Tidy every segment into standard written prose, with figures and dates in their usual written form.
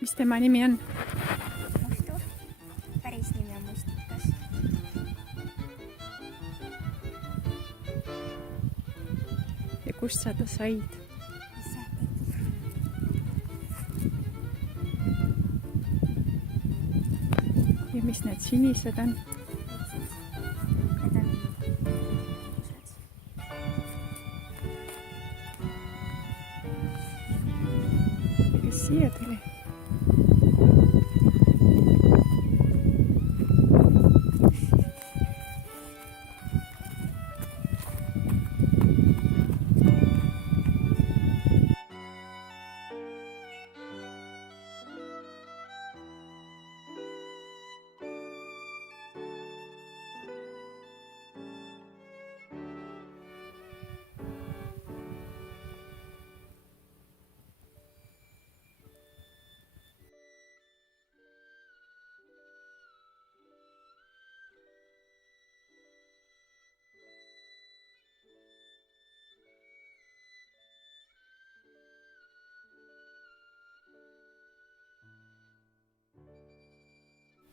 Mis tema nimi on? Mustu. Päris nimi on Mustukas. Ja kust sa ta said? Ja mis need sinised on? Kes siia tuli?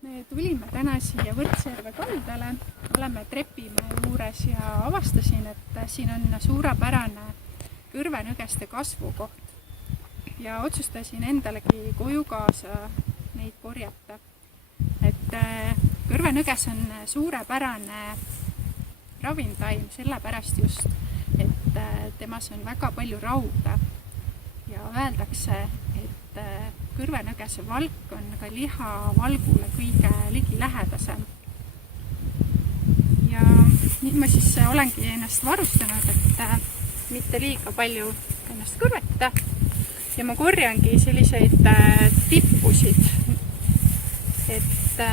Me tulime täna siia Võrtsjärve kaldale, oleme Trepimäe juures ja avastasin, et siin on suurepärane kõrvenõgeste kasvukoht ja otsustasin endalegi koju kaasa neid korjata. Et kõrvenõges on suurepärane ravimtaim sellepärast just, et temas on väga palju rauda ja öeldakse, et kõrvenõgese valk on ka lihavalgule kõige ligilähedasem. Ja nüüd ma siis olengi ennast varustanud, et mitte liiga palju ennast kõrveta ja ma korjangi selliseid tippusid, et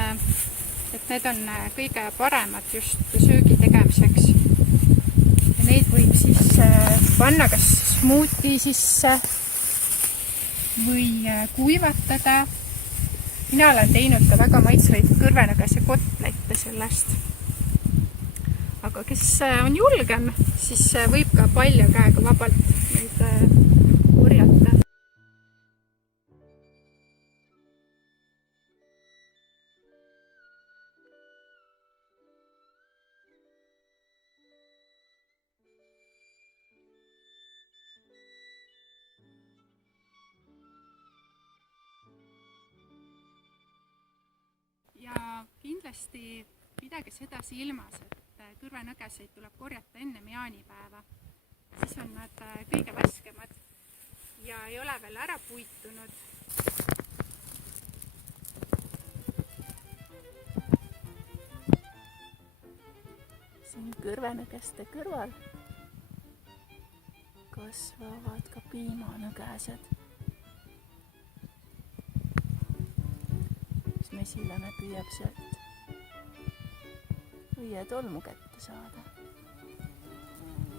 need on kõige paremad just söögi tegemiseks. Ja neid võib siis panna kas smuuti sisse või kuivatada. Mina olen teinud ka väga maitsvaid kõrvenõgese kotlette sellest. Aga kes on julgem, siis võib ka palja käega vabalt neid korjata. Ja kindlasti pidage seda silmas, et kõrvenõgeseid tuleb korjata ennem jaanipäeva, siis on nad kõige värskemad ja ei ole veel ära puitunud. Siin kõrvenõgeste kõrval kasvavad ka piimanõgesed. Mesilane püüab sealt õietolmu kätte saada.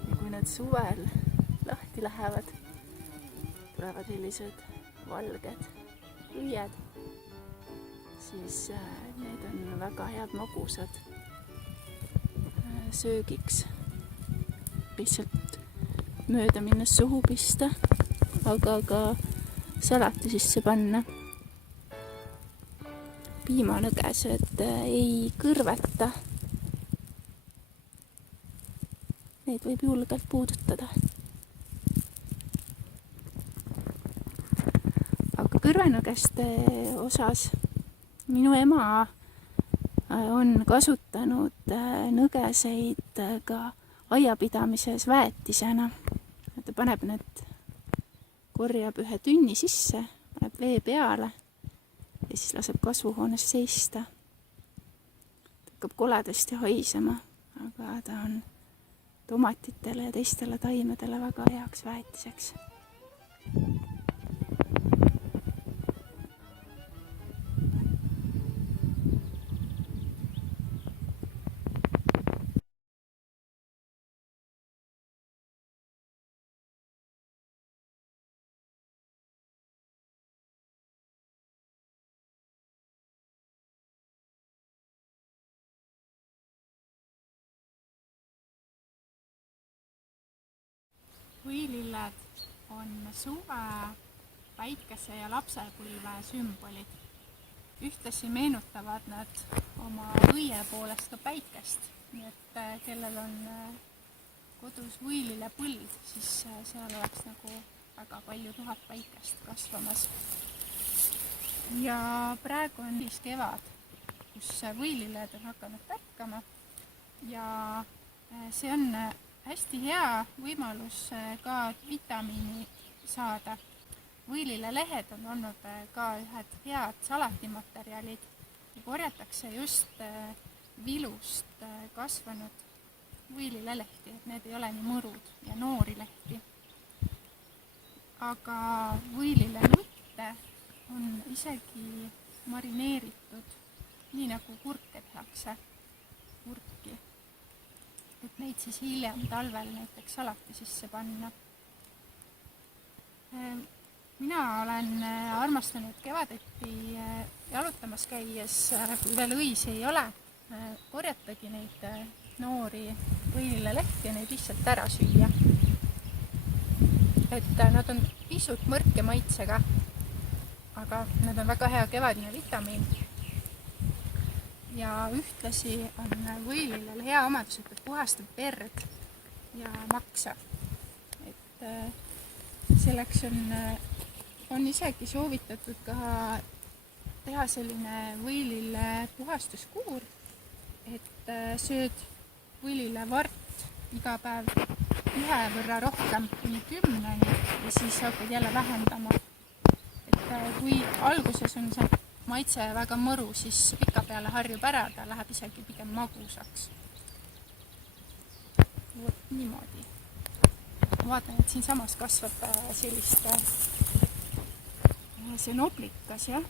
Ja kui need suvel lahti lähevad, tulevad sellised valged õied, siis need on väga head magusad söögiks. Lihtsalt mööda minnes suhu pista, aga ka salati sisse panna. Piimanõgesed ei kõrveta. Neid võib julgelt puudutada. Aga kõrvenõgeste osas minu ema on kasutanud nõgeseid ka aiapidamises väetisena. Ta paneb need, korjab ühe tünni sisse, paneb vee peale ja siis laseb kasvuhoones seista. Ta hakkab koledasti haisema, aga ta on tomatitele ja teistele taimedele väga heaks väetiseks. Võililled on suve, päikese ja lapsepõlve sümbolid. Ühtlasi meenutavad nad oma õie poolest ka päikest, nii et kellel on kodus võilillepõld, siis seal oleks nagu väga palju tuhat päikest kasvamas. Ja praegu on siis kevad, kus võililled on hakanud tärkama ja see on hästi hea võimalus ka vitamiini saada. Võilillelehed on olnud ka ühed head salatimaterjalid ja korjatakse just vilust kasvanud võililelehti, et need ei ole nii mõrud ja noori lehti. Aga võililenutte on isegi marineeritud, nii nagu kurke tehakse, kurki. Et neid siis hiljem talvel näiteks salati sisse panna. Mina olen armastanud kevadeti jalutamas käies, kui veel õisi ei ole, korjatagi neid noori võililelehti ja neid lihtsalt ära süüa. Et nad on pisut mõrke maitsega, aga nad on väga hea kevadine vitamiin. Ja ühtlasi on võilillel hea omadus, et puhastab verd ja maksa. Et selleks on isegi soovitatud ka teha selline võilille puhastuskuur, et sööd võilillevart iga päev 1 võrra rohkem kuni 10 ja siis hakkad jälle vähendama. Et kui alguses on see maitse väga mõru, siis pika peale harjub ära, ta läheb isegi pigem magusaks. Vot niimoodi. Vaatan, et siin samas kasvab sellist, see on oblikas, jah.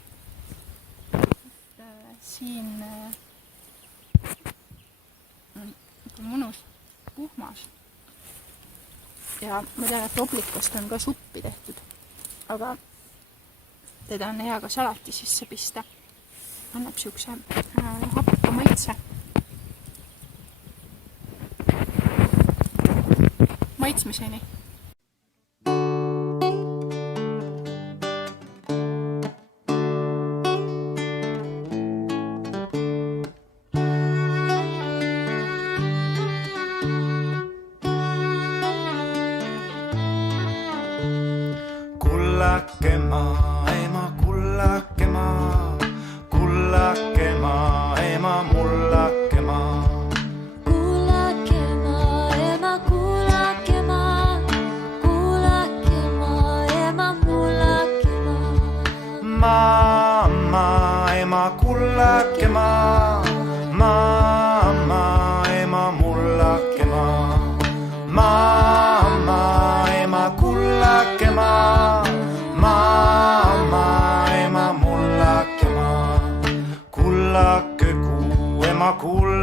Siin on mõnus puhmas. Ja ma tean, et oblikast on ka suppi tehtud, aga teda on hea ka salati sisse pista. Annab siukse happa maitse. Maitsmiseni. Kullake maa, ema, kullake maa, kullake maa, ema, mullake maa. Kullake maa, ema, kullake maa,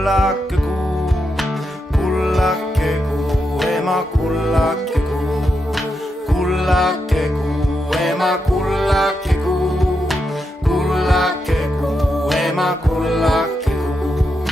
kullake kuu, kullake kuu, ema kullake kuu, kullake kuu, ema kullake kuu, kullake kuu, ema kullake kuu.